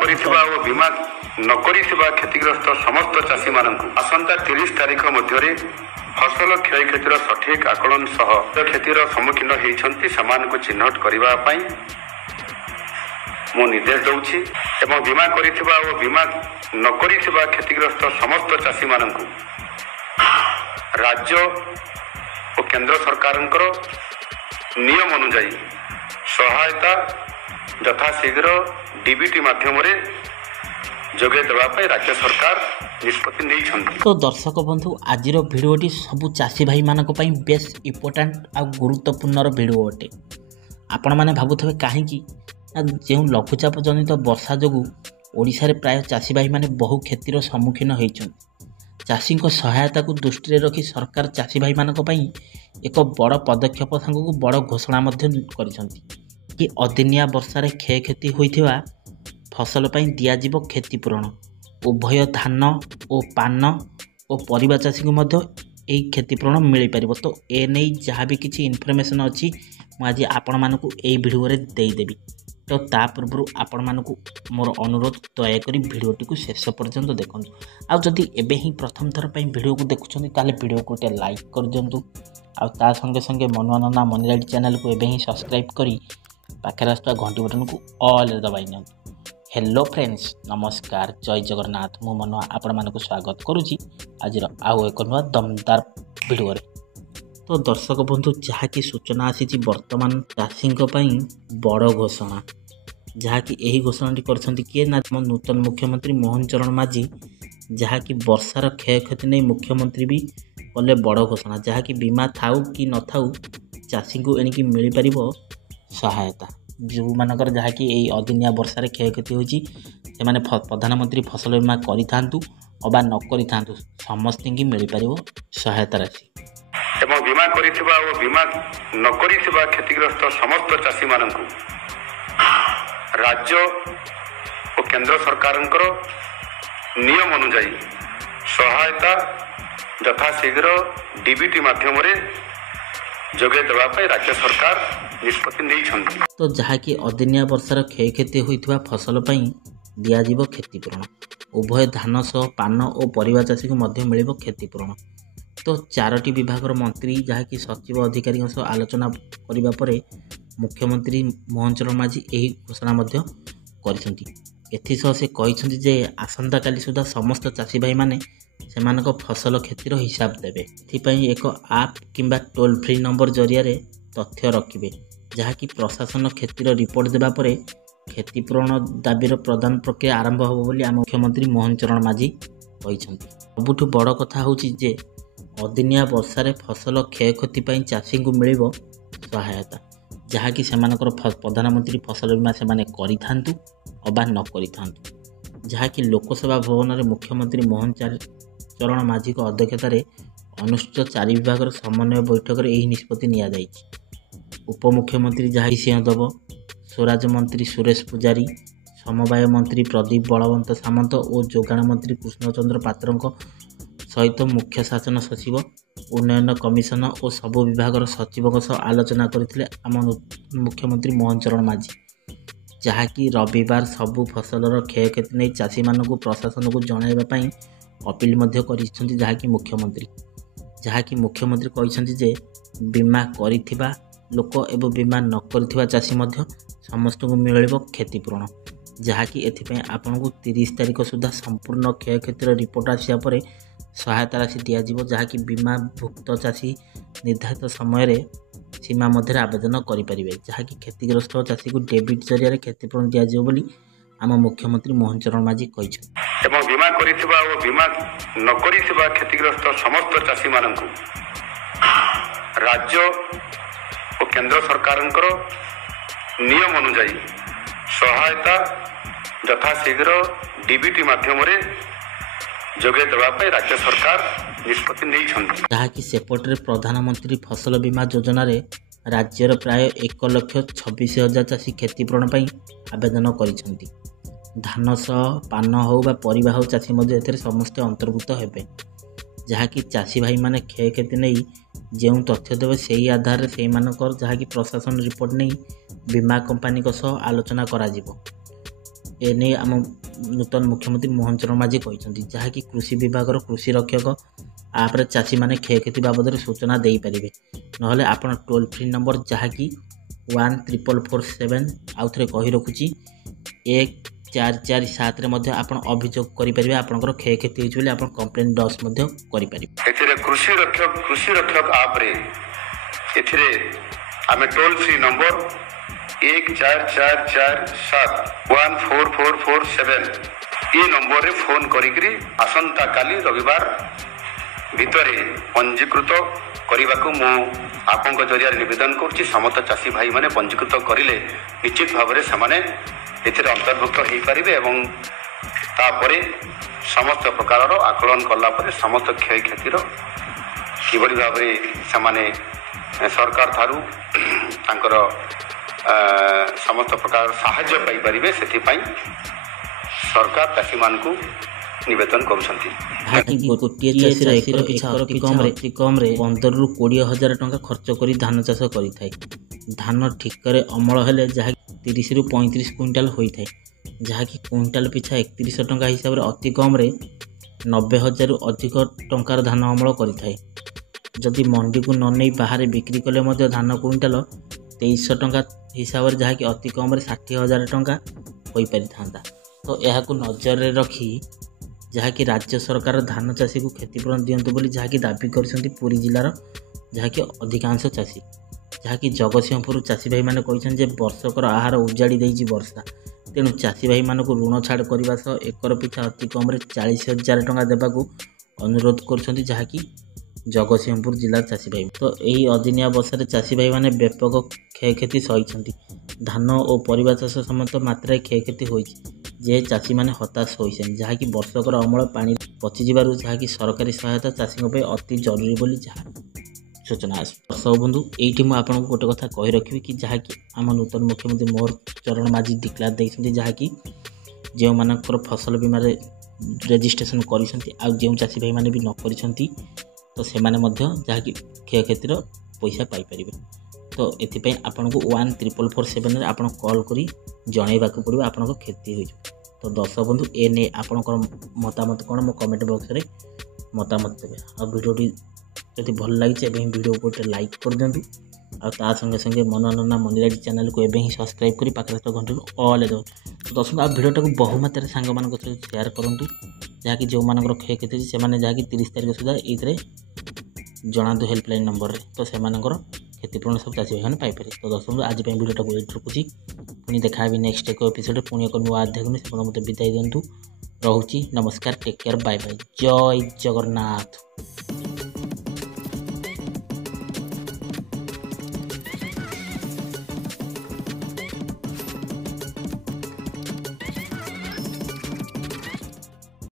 କରିଥିବା ଓ ବୀମା ନ କରିଥିବା କ୍ଷତିଗ୍ରସ୍ତ ସମସ୍ତ ଚାଷୀମାନଙ୍କୁ ଆସନ୍ତା 30 ତାରିଖ ମଧ୍ୟରେ ଫସଲ କ୍ଷୟକ୍ଷତିର ସଠିକ୍ ଆକଳନ ସହ କ୍ଷତିର ସମ୍ମୁଖୀନ ହୋଇଛନ୍ତି ସେମାନଙ୍କୁ ଚିହ୍ନଟ କରିବା ପାଇଁ ମୁଁ ନିର୍ଦ୍ଦେଶ ଦେଉଛି ଏବଂ ବୀମା କରିଥିବା ଓ ବୀମା ନ କରିଥିବା କ୍ଷତିଗ୍ରସ୍ତ ସମସ୍ତ ଚାଷୀମାନଙ୍କୁ ରାଜ୍ୟ ଓ କେନ୍ଦ୍ର ସରକାରଙ୍କର ନିୟମ ଅନୁଯାୟୀ ସହାୟତା ଯଥାଶୀଘ୍ର ଡିବିଟି ମାଧ୍ୟମରେ ଯୋଗାଇ ଦେବା ପାଇଁ ରାଜ୍ୟ ସରକାର ନିଷ୍ପତ୍ତି ନେଇଛନ୍ତି। ତ ଦର୍ଶକ ବନ୍ଧୁ ଆଜିର ଭିଡ଼ିଓଟି ସବୁ ଚାଷୀ ଭାଇମାନଙ୍କ ପାଇଁ ବେଶ୍ ଇମ୍ପୋର୍ଟାଣ୍ଟ ଆଉ ଗୁରୁତ୍ୱପୂର୍ଣ୍ଣର ଭିଡ଼ିଓ ଅଟେ। ଆପଣମାନେ ଭାବୁଥିବେ କାହିଁକି ନା ଯେଉଁ ଲଘୁଚାପ ଜନିତ ବର୍ଷା ଯୋଗୁଁ ଓଡ଼ିଶାରେ ପ୍ରାୟ ଚାଷୀ ଭାଇମାନେ ବହୁ କ୍ଷତିର ସମ୍ମୁଖୀନ ହୋଇଛନ୍ତି। ଚାଷୀଙ୍କ ସହାୟତାକୁ ଦୃଷ୍ଟିରେ ରଖି ସରକାର ଚାଷୀ ଭାଇମାନଙ୍କ ପାଇଁ ଏକ ବଡ଼ ପଦକ୍ଷେପ ସାଙ୍ଗକୁ ବଡ଼ ଘୋଷଣା ମଧ୍ୟ କରିଛନ୍ତି କି ଅଦିନିଆ ବର୍ଷାରେ କ୍ଷୟକ୍ଷତି ହୋଇଥିବା ଫସଲ ପାଇଁ ଦିଆଯିବ କ୍ଷତିପୂରଣ। ଉଭୟ ଧାନ ଓ ପାନ ଓ ପରିବା ଚାଷୀଙ୍କୁ ମଧ୍ୟ ଏହି କ୍ଷତିପୂରଣ ମିଳିପାରିବ। ତ ଏ ନେଇ ଯାହା ବି କିଛି ଇନଫର୍ମେସନ୍ ଅଛି ମୁଁ ଆଜି ଆପଣମାନଙ୍କୁ ଏହି ଭିଡ଼ିଓରେ ଦେଇଦେବି। ତ ତା ପୂର୍ବରୁ ଆପଣମାନଙ୍କୁ ମୋର ଅନୁରୋଧ ଦୟାକରି ଭିଡ଼ିଓଟିକୁ ଶେଷ ପର୍ଯ୍ୟନ୍ତ ଦେଖନ୍ତୁ। ଆଉ ଯଦି ଏବେ ହିଁ ପ୍ରଥମ ଥର ପାଇଁ ଭିଡ଼ିଓକୁ ଦେଖୁଛନ୍ତି ତାହେଲେ ଭିଡ଼ିଓକୁ ଗୋଟେ ଲାଇକ୍ କରିଦିଅନ୍ତୁ। ଆଉ ତା ସଙ୍ଗେ ସଙ୍ଗେ ମନୁଆ ନନା ମନିରାଇଟ୍ ଚ୍ୟାନେଲକୁ ଏବେ ହିଁ ସବସ୍କ୍ରାଇବ୍ କରି ପାଖରେ ଆସୁଥିବା ଘଣ୍ଟି ବଟନକୁ ଅଲ୍ରେ ଦବାଇ ନିଅନ୍ତୁ। हेलो फ्रेंड्स नमस्कार जय जगन्नाथ मु मनुआ आपको स्वागत करुँची आज आउ एक नुआ दमदार भिडियो। तो दर्शक बंधु जहाँकि सूचना आसी वर्तमान चाषी बड़ घोषणा जहाँकि यही घोषणा किए ना नूतन मुख्यमंत्री मोहन चरण माझी जहाँकि वर्षार क्षयक्षति नहीं मुख्यमंत्री भी कले बड़ घोषणा जहाँकि बीमा थाउ कि न थाउ चाषी को एणिकी मिल पार सहायता जो मानकर जहाँकि यही अदिनिया वर्षार क्षयक्षति होती से प्रधानमंत्री फसल बीमा करूँ अबा न करूँ समस्त की मिल पार सहायता राशि एवं बीमा करिथिबा ओ बीमा न करिथिबा क्षतिग्रस्त समस्त चाषी मानकु राज्य और केंद्र सरकारଙ୍କର नियम अनुसार सहायता यथाशीघ्र डीबीटी माध्यमरे जोगे देवा ପାଇଁ राज्य सरकार निष्पत्ति नेइछन्ति। तो जहाँकि अदिनिया वर्षार क्षयक्षति होइथिबा फसल पई दियाजिबो क्षतिपूरण उभय धान सह पान और परिवा चाषी को मध्य मिलिबो क्षतिपूरण। तो चारोटी विभाग मंत्री जहाँकि सचिव अधिकारी सह आलोचना करिबा परे मुख्यमंत्री मोहन चरण माझी यही घोषणा एथिसह से कहिसेंति जे आसंता काली सुधा समस्त चाषी भाई माने सेमानक फसल क्षतिर हिसाब देबे। एथिपई एक आप किंबा टोल फ्री नंबर जरिया तथ्य रखिबे जहाँकि प्रशासन क्षतिर रिपोर्ट देबा परे क्षतिपूरण दाबीर प्रदान प्रक्रिया आरंभ होबो बोली आम मुख्यमंत्री मोहन चरण माझी कहिसेंति। सबुठु बड़ कथा होची जे अदिनिया वर्षार फसल क्षयक्षति चाषी को मिल सहायता जहाँकि सेमानकर प्रधानमंत्री फसल बीमा से करिथांतु अबा न करिथांतु जहाँकि लोकसभा भवन में मुख्यमंत्री मोहन चरण माझी अध्यक्षतार अनुष्ठित 4 विभाग समन्वय बैठक में यही निष्पत्ति निया जायछि। उपमुख्यमंत्री जहाँकि सिंहदेव स्वराज मंत्री सुरेश पुजारी समवाय मंत्री प्रदीप बलवंत सामंत और जोगाण मंत्री कृष्णचंद्र पात्र सहित मुख्य शासन सचिव उन्नयन कमिशन और सबु विभाग सचिवों सह आलोचना करथिले आम मुख्यमंत्री मोहन चरण माझी जहाँकि रविवार सबु फसलर क्षयक्षति नहीं चाषी मानू प्रशासन को जणाइबा पई अपील करिसेंति जहाँकि मुख्यमंत्री कहिसेंति जे बीमा करिथिबा लोक एवं बीमा न करिथिबा चाषी समस्त को मिलिबो क्षतिपूरण जहाँकि एथिपई आपनको 30 तारिख सुधा संपूर्ण क्षयक्षतिर रिपोर्ट आसिया परे सहायता राशि दियाजिबो जहाँकि बीमा भुक्त चाषी निर्धारित समय सीमा मध्य आवेदन करें जहाँकि क्षतिग्रस्त चाषी को डेबिट जरिया क्षतिपूरण दियाजिबो बोली आम मुख्यमंत्री मोहन चरण माझी कहिसेंति। एवं बीमा करिथिबा ओ बीमा न करिथिबा क्षतिग्रस्त समस्त चाषी मानकु राज्य और केंद्र सरकारଙ୍କର नियम अनुसार सहायता यथाशीघ्र डीबीटी माध्यमरे जोगे देवा ପାଇଁ राज्य सरकार निष्पत्ति नेइछन्ति। जहाँकि सेपटे प्रधानमंत्री फसल बीमा योजना रे राज्यर प्राय 1,26,000 चाषी क्षतिपूरण पर आवेदन करिसेंति। धान सह पान हो बा परिवा हो चाषी एथिरे समस्ते अंतर्भुक्त हेबे जहाँकि चाषी भाई माने क्षयक्षति नहीं जो तथ्य देवे से ही आधार से जहाँकि प्रशासन रिपोर्ट नहीं बीमा कंपानी सह आलोचना करा जिवो। एने आम नूतन मुख्यमंत्री मोहन चरण माझी कहते जहाँकि कृषि विभाग कृषि रक्षक आप्रे चाषी मैंने क्षयक्षति बाबद सूचना दे पारे ना आप टोल फ्री नंबर जहाँकि 14447 आउ थे कही रखुची 1447 आप अभियोग करेंगे आपंकर क्षयक्षति होती आप कंप्लेन दस करेंगे। कृषि रक्षक आप्रे आम टोल फ्री नंबर 14447 ये नंबर रे फोन करी आसंता काली रविवार भितर पंजीकृत करने को आपण जरिया निवेदन करुच्ची। समस्त चाषी भाई माने पंजीकृत करें निश्चित भाव में से अंतर्भुक्त हो पारे और तापर समस्त प्रकार आकलन कलापर समस्त क्षय क्षतिर किभली भाव से सरकार थारू तांकर समस्त प्रकार साहाय्य पाई पारिबे से सरकार चाषी मान को निवेदन करुछंती। गोटे चाषी एकर पिछा अति कम 15 ରୁ 20 हजार टंका खर्च करी धान चाष करिथाय। धान ठिकरे अमल हेले जहाँ 30 ରୁ 35 क्विंटाल होइथाय जहाँ कि क्विंटाल पिछा 3100 टंका हिसाब रे अति कम 90,000 ରୁ अधिक टंकार धान अमल करिथाय। जदि मंडी को न नहीं बाहर बिक्री कले मध्य धान क्विंटाल 2300 टंका हिसाब से जहाँकि अति कम 60,000 टंका हो पारि था। तो यह नजर में रखी जहाँकि राज्य सरकार धान चाषी को क्षतिपूरण दिंतु बोली जहाँकि दाबी कर पुरी जिलार जहाँकि अधिकांश चाषी जहाँकि जगतसिंहपुर चाषी भाई मैंने कहते वर्षकर आहार उजाड़ी देती वर्षा तेणु चाषी भाई मानक ऋण छाड़ करने सह एकर पिछा अति कम 40,000 टंका देवाक अनुरोध कर जहाँकि जगतसिंहपुर जिला चाषी भाई। तो यही अदिनिया वर्षा चाषी भाई मैंने व्यापक क्षयक्षति सही धान और परिवा चाष समेत मात्रा क्षयक्षति होती जे चाषी मैंने हताश होती जहाँकि वर्षकर अमल पानी पचिजु जहाँकि सरकारी सहायता चाषी अति जरूरी बोली जहाँ सूचना आस। दर्शक बंधु ये मुझे गोटे कथा कही रखी कि जहाँकि आम नूतन मुख्यमंत्री मोहन चरण माझी डिक्लेयर देते जहाँकि जो मानकर फसल बीमा रेजिस्ट्रेशन कर चाषी भाई मैंने भी न कर तो से जहाँकि क्षयक्षतिर पैसा पाइपर। तो ये आपन को 14447 आप कॉल करी जनइबा पड़ो आपन क्षति हो। तो दर्शक बंधु ए ने आपनकर मतामत कौन मो कमेंट बॉक्स रे मतामत देवे आ वीडियोटी जदि भल लगी वीडियो को लाइक कर दिंतु आ संगे संगे मनोरंजन मनिराज चैनल को एवं सब्सक्राइब करी पाखे घंटे ऑल दो। तो दर्शक आप वीडियोटा को बहु मात्रा सांग मान शेयर करूँ जहाँकि जो मानकर क्षयक्षति से 30 तारिख सुधा ये जनातु हेल्पलाइन नंबर तो से क्षतिपूरण सब चाषी भाई पाइपर। तो दर्शक आज वीडियोटा को रखुची पुणी देखा नेक्स्ट एक एपिसोड पुणी एक नुआ अध्याय से मत विदाय दिंतु। रोची नमस्कार टेक केयर बाय बाय जय जगन्नाथ।